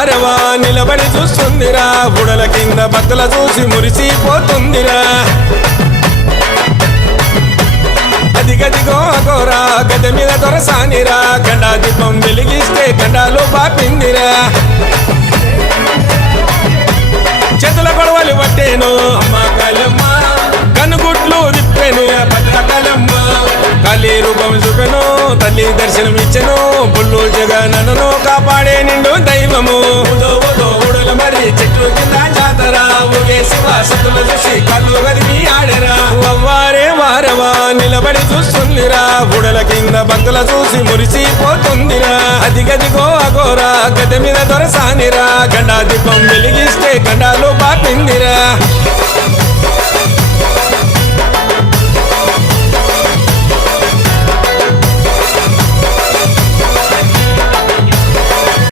వారవా నిలబడి చూస్తుందిరా బుడల కింద భక్తుల చూసి మురిసిపోతుందిరా అదిగదిగో అగోరా గద మీద దొరసానిరా గండా దీపం వెలిగిస్తే గండాలు బాపిందిరా చేతుల గొడవలు పట్టేను అమ్మ కాళమ్మ కనుగుట్లు విప్పెను భద్రకాళమ్మ కాళీ రూపం చూపెను తల్లి దర్శనం ఇచ్చెను బుల్లు జగనను కాపాడే నిండు దైవము ఊడల మరి చెట్లు కింద జాతర ఊగే శివాసతుల చూసి కళ్ళు గదిమి ఆడరా అవ్వారే వారవా నిలబడి చూస్తుందిరా బుడల కింద భక్తుల చూసి మురిసిపోతుందిరా అదిగదిగో అగోరా గద మీద దొరసానిరా గండా దీపం వెలిగిస్తే గండాలు బాపిందిరా